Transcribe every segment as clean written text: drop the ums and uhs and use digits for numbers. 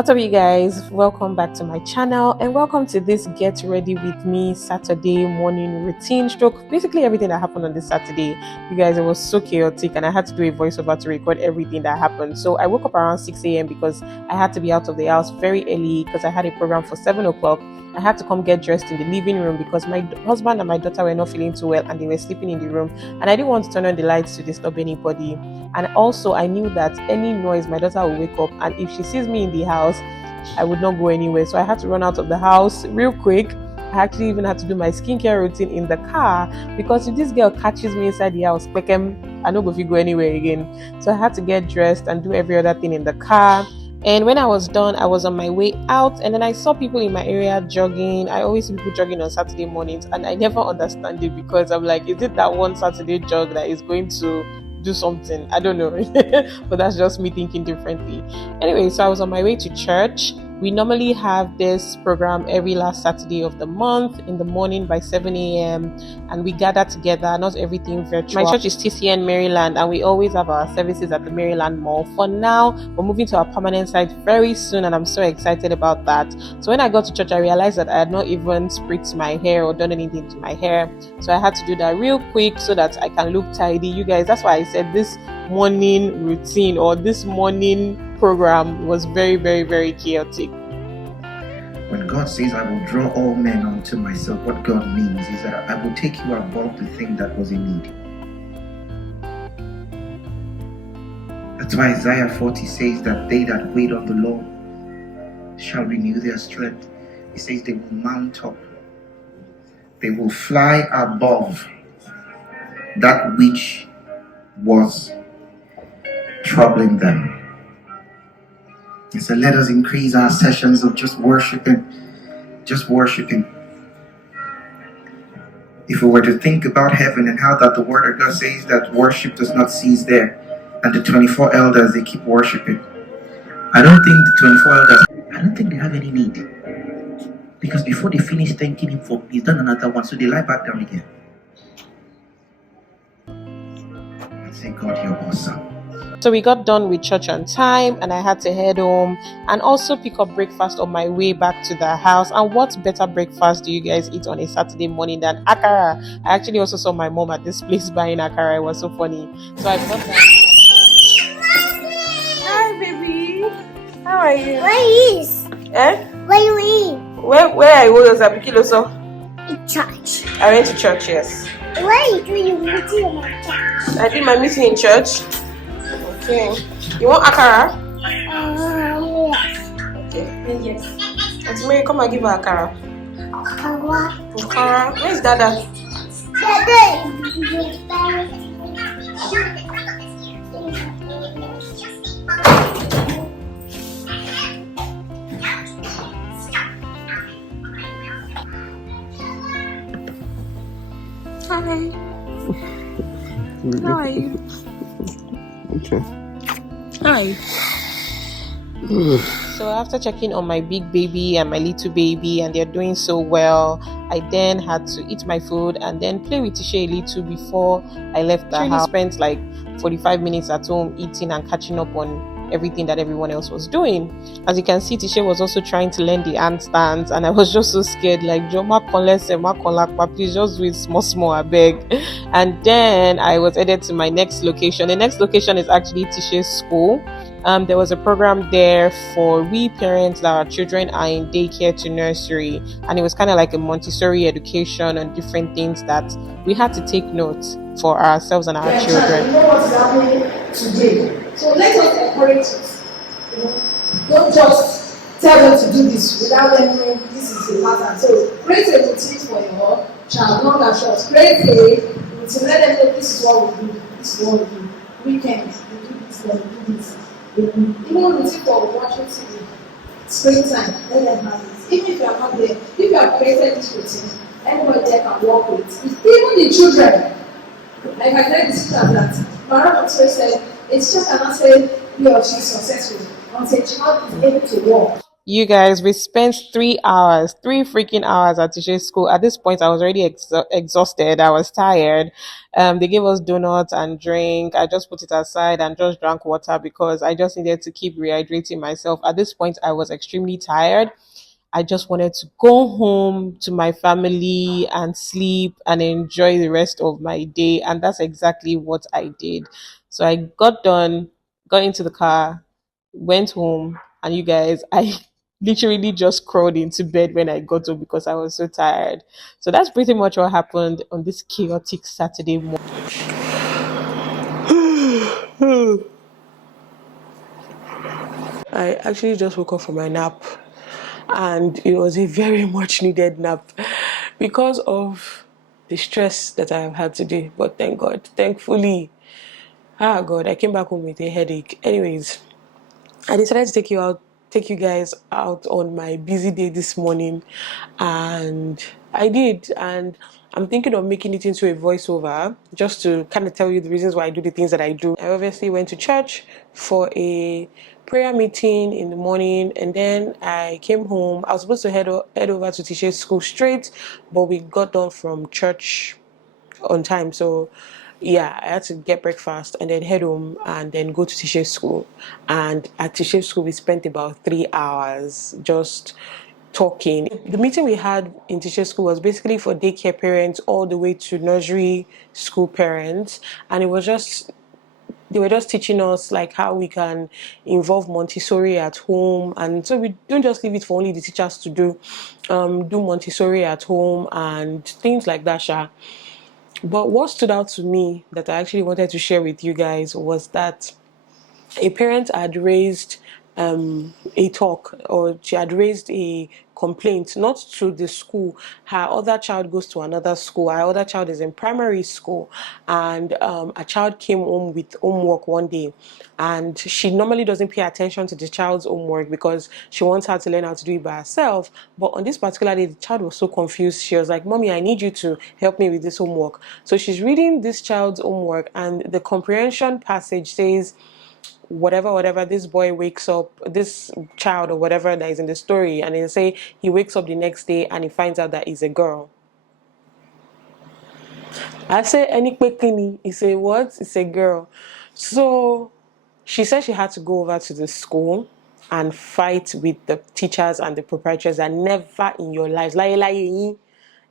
What's up, you guys? Welcome back to my channel and welcome to this Get Ready With Me Saturday morning routine stroke. Basically everything that happened on this Saturday. You guys, it was so chaotic and I had to do a voiceover to record everything that happened. So I woke up around 6 a.m. because I had to be out of the house very early because I had a program for 7 o'clock. I had to come get dressed in the living room because my husband and my daughter were not feeling too well and they were sleeping in the room, and I didn't want to turn on the lights to disturb anybody. And also I knew that any noise, my daughter will wake up, and if she sees me in the house, I would not go anywhere. So I had to run out of the house real quick. I actually even had to do my skincare routine in the car because if this girl catches me inside the house, I don't go if you go anywhere again. So I had to get dressed and do every other thing in the car. And when I was done, I was on my way out, and then I saw people in my area jogging. I always see people jogging on Saturday mornings, and I never understand it because I'm like, is it that one Saturday jog that is going to do something? I don't know. But that's just me thinking differently. Anyway, so I was on my way to church. We normally have this program every last Saturday of the month in the morning by 7 a.m. and we gather together, not everything virtual. My church is TCN Maryland, and we always have our services at the Maryland Mall. For now, we're moving to our permanent site very soon, and I'm so excited about that. So when I got to church, I realized that I had not even spritzed my hair or done anything to my hair. So I had to do that real quick so that I can look tidy. You guys, that's why I said this morning routine or this morning program was very, very, very chaotic. When God says, I will draw all men unto myself, what God means is that I will take you above the thing that was in need. That's why Isaiah 40 says that they that wait on the Lord shall renew their strength. He says they will mount up. They will fly above that which was troubling them. And so let us increase our sessions of just worshiping. If we were to think about heaven and how that the word of God says that worship does not cease there, and the 24 elders, they keep worshiping. I don't think the 24 elders, I don't think they have any need. Because before they finish thanking him for, he's done another one, so they lie back down again. And say, God, you're awesome. So we got done with church on time and I had to head home and also pick up breakfast on my way back to the house. And what better breakfast do you guys eat on a Saturday morning than akara? I actually also saw my mom at this place buying akara. It was so funny. So I bought that. Hi, baby. How are you? Where is? Eh? Where you eat? Where are you? In church. I went to church, yes. Where are you doing your meeting in my church? I did my meeting in church. Okay. You want akara? Yes. Okay. Yes. Auntie Mary, come and give her akara. Akara? Where's Dada? Hi. How are you? Okay. Hi. So after checking on my big baby and my little baby and they're doing so well, I then had to eat my food and then play with Tisha a little before I left the house. I spent like 45 minutes at home eating and catching up on everything that everyone else was doing. As you can see, Tisha was also trying to learn the handstands and I was just so scared, like Joma please just do it small I beg. And then I was headed to my next location. The next location is actually Tisha's school. There was a program there for we parents that our children are in daycare to nursery, and it was kind of like a Montessori education on different things that we had to take notes for ourselves and our children. You know what's happening today. So let us encourage it. Don't just tell them to do this without them knowing this is the pattern. So create a routine for your child, not that short. Create a routine. Let them know this is what we do. This is what we do. Weekends, we do this, then we do this. Even routine for watching TV. Springtime, let them have it. Even if you are not there, if you have created this routine, everybody there can work with it. Even the children. Like I said, the sisters that Mara said, it's just cannot say he or she is successful until a child is able to walk. You guys, we spent 3 hours, 3 freaking hours at teacher's school. At this point, I was already exhausted. I was tired. They gave us donuts and drink. I just put it aside and just drank water because I just needed to keep rehydrating myself. At this point, I was extremely tired. I just wanted to go home to my family and sleep and enjoy the rest of my day. And that's exactly what I did. So I got done, got into the car, went home, and you guys, I literally just crawled into bed when I got home because I was so tired. So that's pretty much what happened on this chaotic Saturday morning. I actually just woke up from my nap, and it was a very much needed nap because of the stress that I have had today. But thank God, thankfully, God, I came back home with a headache. Anyways, I decided to take you guys out on my busy day this morning, and I did. And I'm thinking of making it into a voiceover just to kind of tell you the reasons why I do the things that I do. I obviously went to church for a prayer meeting in the morning, and then I came home. I was supposed to head over to teacher's school straight, but we got done from church on time. So yeah, I had to get breakfast and then head home and then go to teacher's school. And at teacher's school, we spent about 3 hours just talking. The meeting we had in teacher's school was basically for daycare parents all the way to nursery school parents. And it was just they were just teaching us like how we can involve Montessori at home, and so we don't just leave it for only the teachers to do Montessori at home and things like that, Sha. But what stood out to me that I actually wanted to share with you guys was that a parent had raised a talk, or she had raised a complaint, not to the school. Her other child goes to another school. Her other child is in primary school, and a child came home with homework one day, and she normally doesn't pay attention to the child's homework because she wants her to learn how to do it by herself. But on this particular day, the child was so confused. She was like, "Mommy, I need you to help me with this homework." So she's reading this child's homework, and the comprehension passage says, whatever, this boy wakes up, this child or whatever that is in the story, and they say he wakes up the next day and he finds out that he's a girl. I say any quickly, he say what? It's a girl. So she said she had to go over to the school and fight with the teachers and the proprietors, and never in your lives,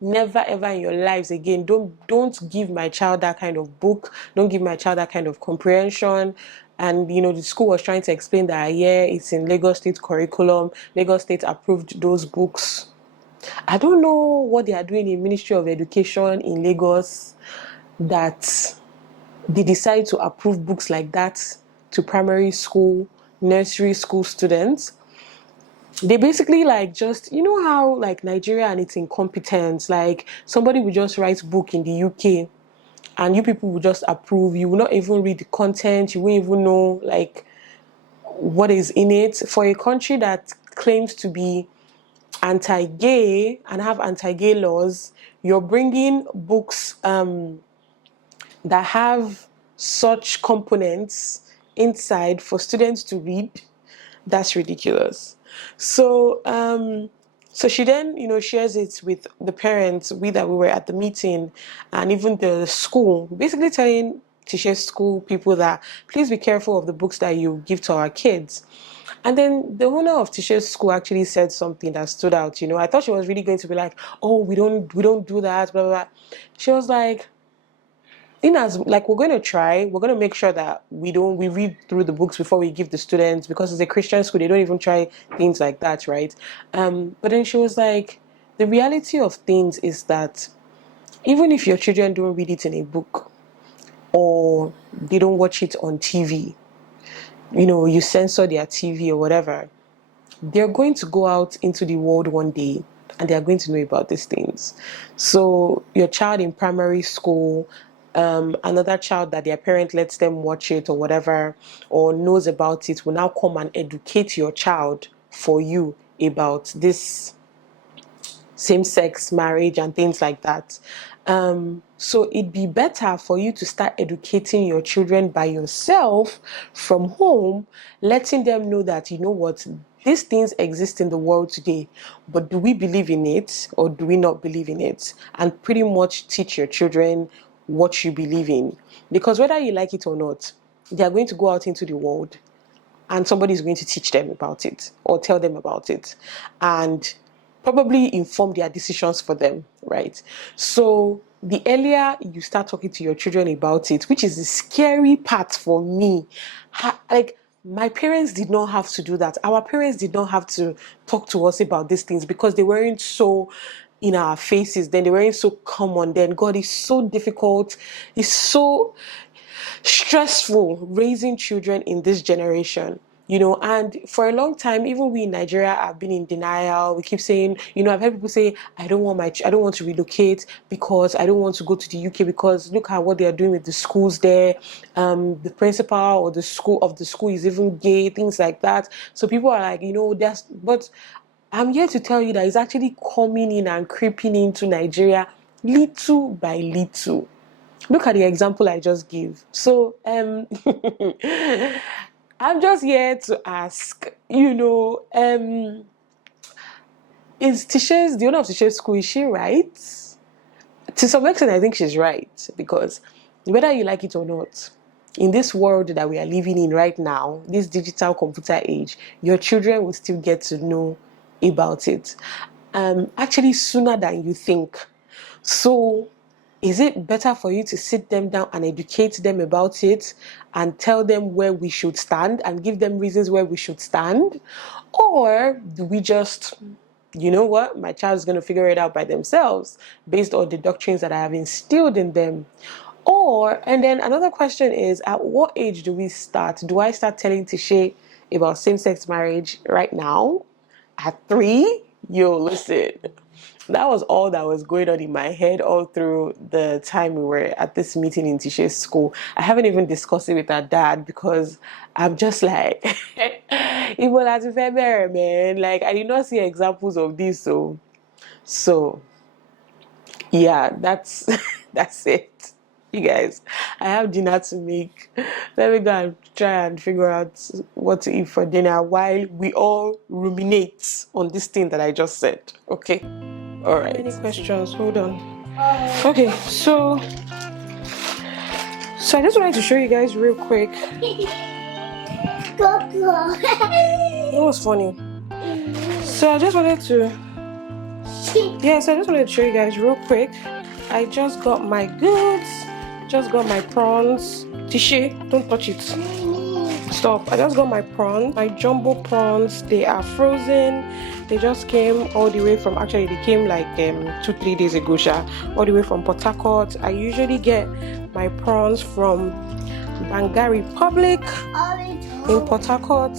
never ever in your lives again, don't give my child that kind of book, don't give my child that kind of comprehension. And the school was trying to explain that, yeah, it's in Lagos State curriculum, Lagos State approved those books. I don't know what they are doing in Ministry of Education in Lagos that they decide to approve books like that to primary school, nursery school students. They basically like, just how like Nigeria and its incompetence, like somebody will just write book in the UK and you people will just approve. You will not even read the content, you won't even know like what is in it. For a country that claims to be anti-gay and have anti-gay laws, you're bringing books that have such components inside for students to read. That's ridiculous. So she then shares it with the parents, we that we were at the meeting, and even the school, basically telling teachers, school people that please be careful of the books that you give to our kids. And then the owner of teachers school actually said something that stood out. I thought she was really going to be like, oh, we don't do that, blah blah blah. She was like, in as like, we're going to make sure that we read through the books before we give the students, because it's a Christian school, they don't even try things like that, right? But then she was like, the reality of things is that even if your children don't read it in a book, or they don't watch it on TV, you censor their TV or whatever, they're going to go out into the world one day and they're going to know about these things. So your child in primary school, another child that their parent lets them watch it or whatever, or knows about it, will now come and educate your child for you about this same-sex marriage and things like that. So it'd be better for you to start educating your children by yourself from home, letting them know that, these things exist in the world today, but do we believe in it or do we not believe in it? And pretty much teach your children what you believe in. Because whether you like it or not, they are going to go out into the world and somebody is going to teach them about it or tell them about it and probably inform their decisions for them, right? So the earlier you start talking to your children about it, which is the scary part for me, like my parents did not have to do that. Our parents did not have to talk to us about these things because they weren't so in our faces then, they weren't so common then. God, is so difficult. It's so stressful raising children in this generation, and for a long time, even we in Nigeria have been in denial. We keep saying, I've heard people say, I don't want to relocate because I don't want to go to the UK because look at what they are doing with the schools there. The principal or the school is even gay, things like that. So people are like, but I'm here to tell you that it's actually coming in and creeping into Nigeria little by little. Look at the example I just gave. So, I'm just here to ask, is the owner of Tisha's school, is she right? To some extent, I think she's right, because whether you like it or not, in this world that we are living in right now, this digital computer age, your children will still get to know about it. Actually, sooner than you think. So, is it better for you to sit them down and educate them about it and tell them where we should stand and give them reasons where we should stand? Or do we just, what, my child is going to figure it out by themselves based on the doctrines that I have instilled in them? And then another question is, at what age do we start? Do I start telling Tisha about same-sex marriage right now? At 3? Yo, listen. That was all that was going on in my head all through the time we were at this meeting in Tisha's school. I haven't even discussed it with her dad because I'm just like, even as a female, man, like I did not see examples of this. So yeah, that's that's it. You guys, I have dinner to make. Let me go and try and figure out what to eat for dinner while we all ruminate on this thing that I just said. Okay. All right. Any questions? Hold on. Okay, so I just wanted to show you guys real quick. It was funny. So I just wanted to show you guys real quick. I just got my goods. Just got my prawns. Tisha, don't touch it. Stop. I just got my prawns, my jumbo prawns. They are frozen. They just came all the way from, actually they came like 2-3 days ago, all the way from Port Harcourt. I usually get my prawns from Bangari Republic in Port Harcourt,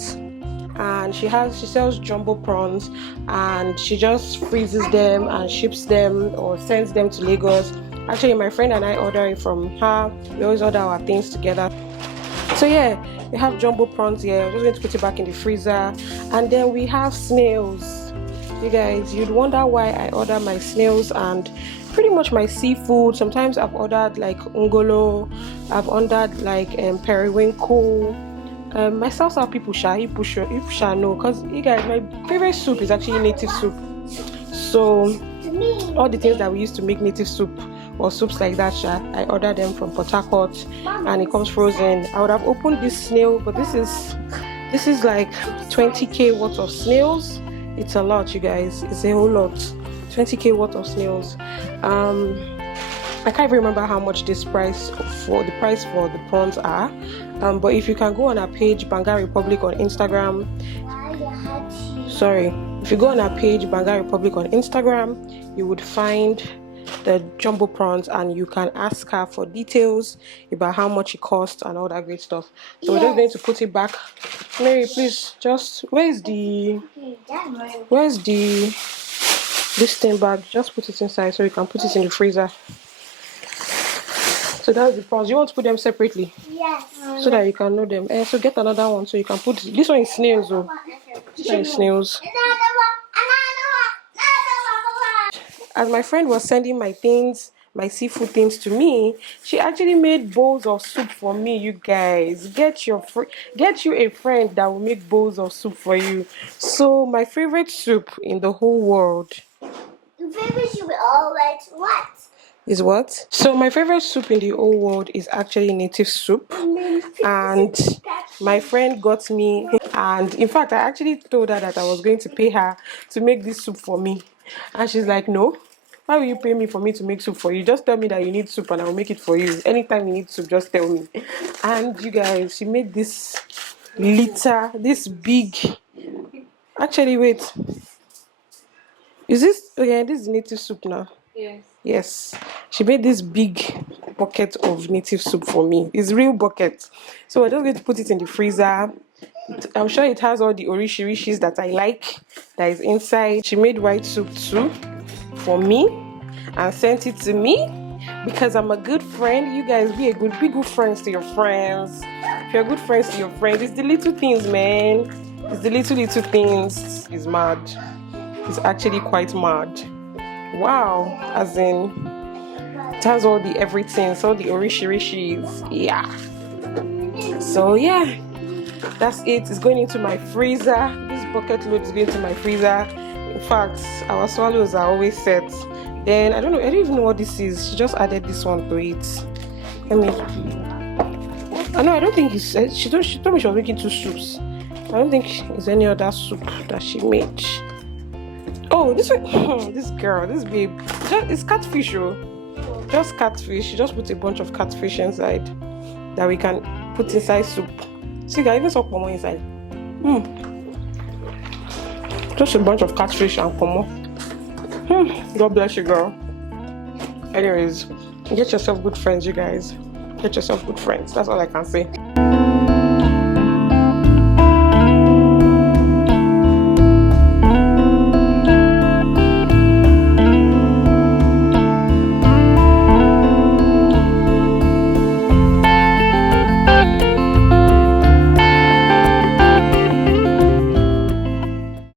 and she sells jumbo prawns, and she just freezes them and ships them or sends them to Lagos. Actually, my friend and I order it from her. We always order our things together. So yeah, we have jumbo prawns here. I'm just going to put it back in the freezer. And then we have snails. You guys, you'd wonder why I order my snails and pretty much my seafood. Sometimes I've ordered like ungolo. I've ordered like periwinkle. My salsa people shall know, because you guys, my favorite soup is actually native soup. So all the things that we used to make native soup or soups like that, I order them from Port Harcourt, and it comes frozen. I would have opened this snail, but this is like 20k worth of snails. It's a lot, you guys. It's a whole lot. 20k worth of snails. I can't even remember how much the price for the prawns are. But if you can go on our page, Bangari Republic on Instagram. If you go on our page, Bangari Republic on Instagram, you would find the jumbo prawns, and you can ask her for details about how much it costs and all that great stuff. So we're just going to put it back. Mary, please, where's the this thing bag? Just put it inside so you can put it in the freezer. So that's the prawns. You want to put them separately? Yes. So that you can know them. So get another one so you can put this one is snails. This one is snails. As my friend was sending my things, my seafood things to me, she actually made bowls of soup for me. You guys, get you a friend that will make bowls of soup for you. So my favorite soup in the whole world. Your favorite should be always what? Is what? So my favorite soup in the whole world is actually native soup, and my friend got me, and in fact I actually told her that I was going to pay her to make this soup for me, and she's like, no, why will you pay me for me to make soup for you? Just tell me that you need soup and I'll make it for you. Anytime you need soup, just tell me. And you guys, she made this this big, actually wait, is this, okay, this is native soup now. Yes, she made this big bucket of native soup for me. It's real bucket. So we're just going to put it in the freezer. I'm sure it has all the orishirishis that I like that is inside. She made white soup too for me and sent it to me because I'm a good friend. You guys be good friends to your friends. If you're good friends to your friends, it's the little things, man. It's the little things. It's mad. It's actually quite mad. Wow, as in it has all the everything, so the orishirishis, yeah. So yeah, that's it. It's going into my freezer. This bucket load is going to my freezer. In fact, our swallows are always set. Then I don't even know what this is. She just added this one to it. I don't think it's. She told me she was making 2 soups. I don't think it's any other soup that she made. Oh, this one, this girl, this babe, it's catfish, just catfish. She just put a bunch of catfish inside that we can put inside soup. See, I even saw pomo inside. Just a bunch of catfish and pomo. God bless you, girl. Anyways, get yourself good friends, you guys. Get yourself good friends. That's all I can say.